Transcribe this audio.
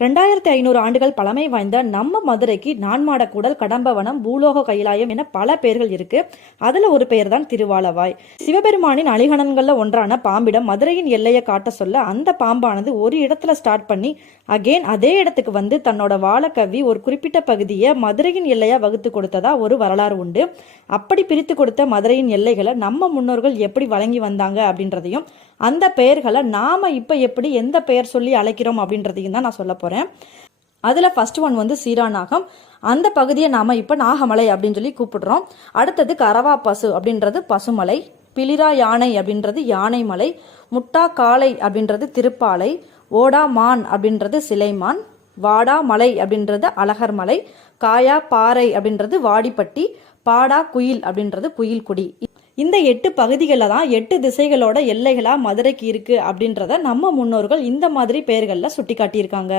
ரெண்டாயிரத்தி ஐநூறு ஆண்டுகள் பழமை வாய்ந்த நம்ம மதுரைக்கு நான்மாடக்கூடல் கடம்பவனம் பூலோக கைலாயம் என பல பெயர்கள் இருக்கு. அதுல ஒரு பெயர் தான் திருவாலவாய். சிவபெருமானின் அழிகணன்கள்ல ஒன்றான பாம்பிடம் மதுரையின் எல்லையை காட்ட சொல்ல அந்த பாம்பானது ஒரு இடத்துல ஸ்டார்ட் பண்ணி அகெயின் அதே இடத்துக்கு வந்து தன்னோட வாழக்கவி ஒரு குறிப்பிட்ட பகுதியை மதுரையின் எல்லையா வகுத்து கொடுத்ததா ஒரு வரலாறு உண்டு. அப்படி பிரித்து கொடுத்த மதுரையின் எல்லைகளை நம்ம முன்னோர்கள் எப்படி வழங்கி வந்தாங்க அப்படின்றதையும் அந்த பெயர்களை நாம இப்ப எப்படி எந்த பெயர் சொல்லி அழைக்கிறோம் அப்படின்றதையும் தான் நான் சொல்ல போறேன். அதுல ஃபஸ்ட் ஒன் வந்து சீராநாகம். அந்த பகுதியை நாம இப்ப நாகமலை அப்படின்னு சொல்லி கூப்பிடுறோம். அடுத்தது கரவா பசு அப்படின்றது பசுமலை பிளிரா யானை அப்படின்றது யானைமலை முட்டா காளை அப்படின்றது திருப்பாலை ஓடா மான் அப்படின்றது சிலைமான் வாடா மலை அப்படின்றது அழகர்மலை காயா பாறை அப்படின்றது வாடிப்பட்டி பாடா குயில் அப்படின்றது குயில்குடி. இந்த எட்டு பகுதிகளில் தான் எட்டு திசைகளோட எல்லைகளா மதுரைக்கு இருக்கு அப்படின்றத நம்ம முன்னோர்கள் இந்த மாதிரி பெயர்களில் சுட்டி காட்டியிருக்காங்க